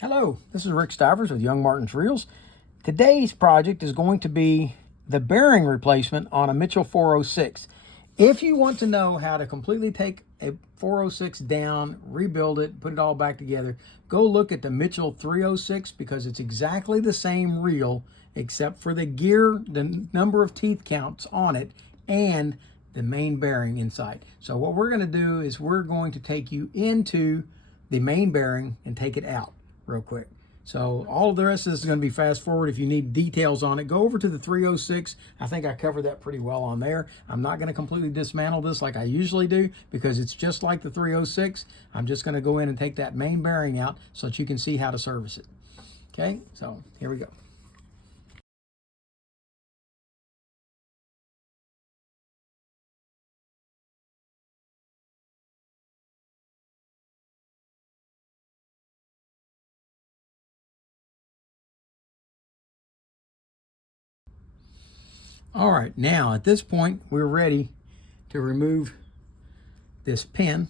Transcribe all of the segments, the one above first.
Hello, this is Rick Stivers with YoungMartin'sReels. Today's project is going to be the bearing replacement on a Mitchell 406. If you want to know how to completely take a 406 down, rebuild it, put it all back together, go look at the Mitchell 306 because it's exactly the same reel except for the gear, the number of teeth counts on it, and the main bearing inside. So what we're going to do is we're going to take you into the main bearing and take it out real quick. So all of the rest of this is going to be fast forward. If you need details on it, go over to the 306. I think I covered that pretty well on there. I'm not going to completely dismantle this like I usually do because it's just like the 306. I'm just going to go in and take that main bearing out so that you can see how to service it. Okay, so here we go. All right, now at this point, we're ready to remove this pin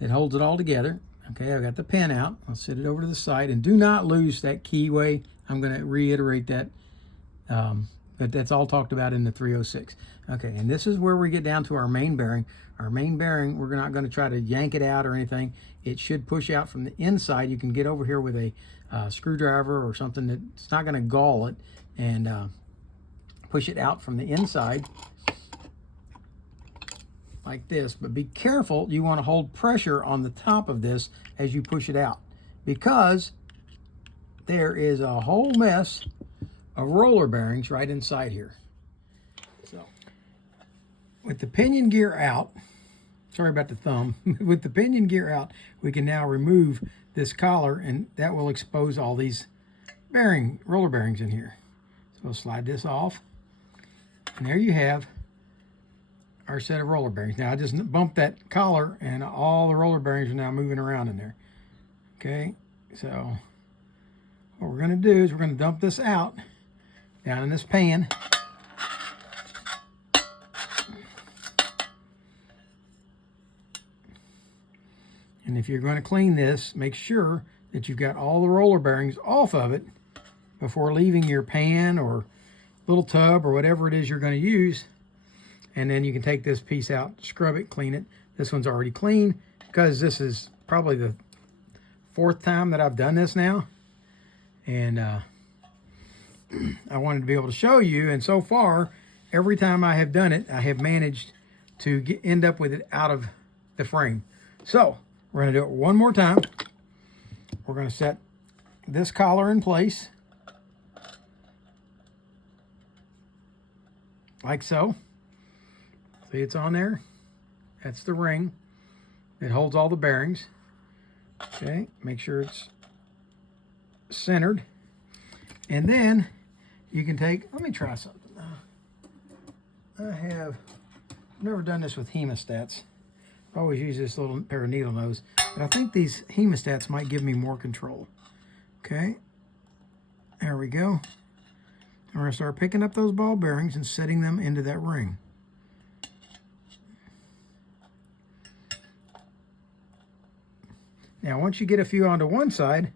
that holds it all together. Okay, I've got the pin out. I'll set it over to the side, and do not lose that keyway. I'm going to reiterate that, but that's all talked about in the 306. Okay, and this is where we get down to our main bearing. Our main bearing, we're not going to try to yank it out or anything. It should push out from the inside. You can get over here with a screwdriver or something that's not going to gall it, and push it out from the inside like this. But be careful, you want to hold pressure on the top of this as you push it out because there is a whole mess of roller bearings right inside here. So with the pinion gear out, sorry about the thumb, with the pinion gear out, we can now remove this collar, and that will expose all these roller bearings in here. So we'll slide this off. And there you have our set of roller bearings. Now I just bumped that collar and all the roller bearings are now moving around in there. Okay, so what we're going to do is we're going to dump this out down in this pan. And if you're going to clean this, make sure that you've got all the roller bearings off of it before leaving your pan or little tub or whatever it is you're going to use. And then you can take this piece out, scrub it, clean it. This one's already clean because this is probably the 4th time that I've done this now. And I wanted to be able to show you, and so far every time I have done it, I have managed to end up with it out of the frame. So we're going to do it one more time. We're going to set this collar in place like so. See, it's on there. That's the ring that holds all the bearings. Okay, make sure it's centered. And then you can take, let me try something. I've never done this with hemostats. I always use this little pair of needle nose, but I think these hemostats might give me more control. Okay, there we go. We're going to start picking up those ball bearings and setting them into that ring. Now, once you get a few onto one side,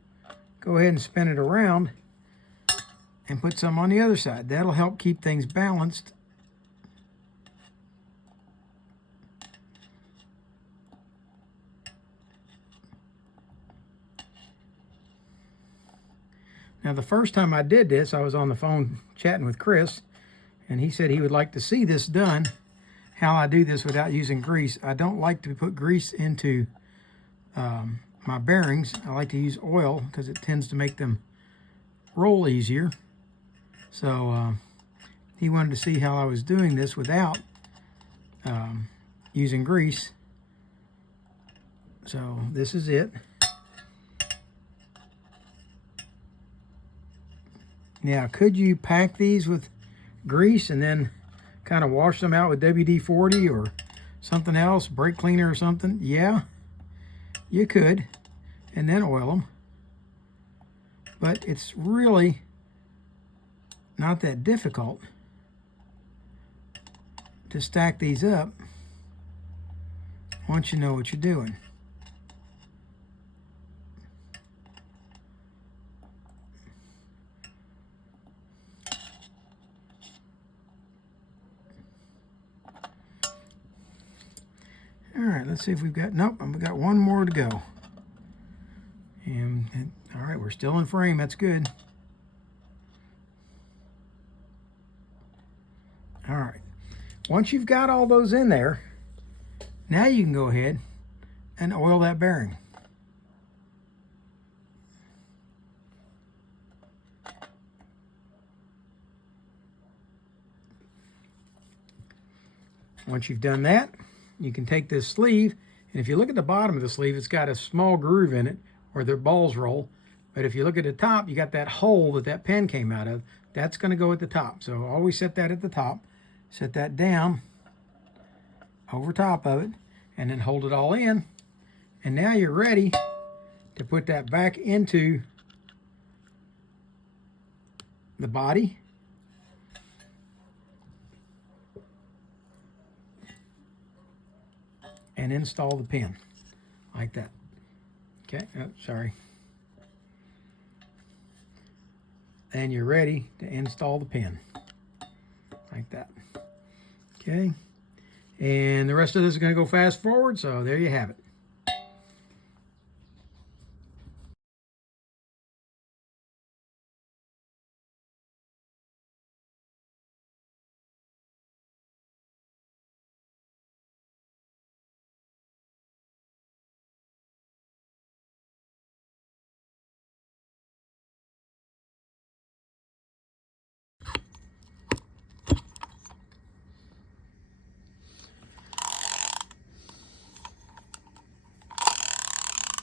go ahead and spin it around and put some on the other side. That'll help keep things balanced. Now, the first time I did this, I was on the phone chatting with Chris, and he said he would like to see this done, how I do this without using grease. I don't like to put grease into my bearings. I like to use oil because it tends to make them roll easier. So he wanted to see how I was doing this without using grease. So this is it. Now, could you pack these with grease and then kind of wash them out with WD-40 or something else, brake cleaner or something? Yeah, you could, and then oil them. But it's really not that difficult to stack these up once you know what you're doing. All right, let's see if we've got, nope, we've got one more to go. And all right, we're still in frame, that's good. All right, once you've got all those in there, now you can go ahead and oil that bearing. Once you've done that, you can take this sleeve, and if you look at the bottom of the sleeve, it's got a small groove in it where the balls roll. But if you look at the top, you got that hole that that pen came out of. That's going to go at the top. So always set that at the top. Set that down over top of it, and then hold it all in. And now you're ready to put that back into the body. And install the pin like that. Okay, oh, sorry. And you're ready to install the pin like that. Okay, and the rest of this is going to go fast forward, so there you have it.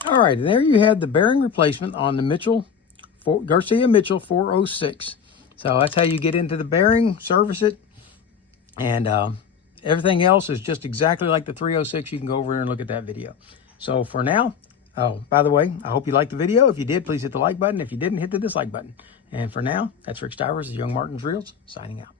All right, there you have the bearing replacement on the Garcia Mitchell 406. So that's how you get into the bearing, service it, and everything else is just exactly like the 306. You can go over here and look at that video. So for now, oh, by the way, I hope you liked the video. If you did, please hit the like button. If you didn't, hit the dislike button. And for now, that's Rick Stivers of Young Martin's Reels, signing out.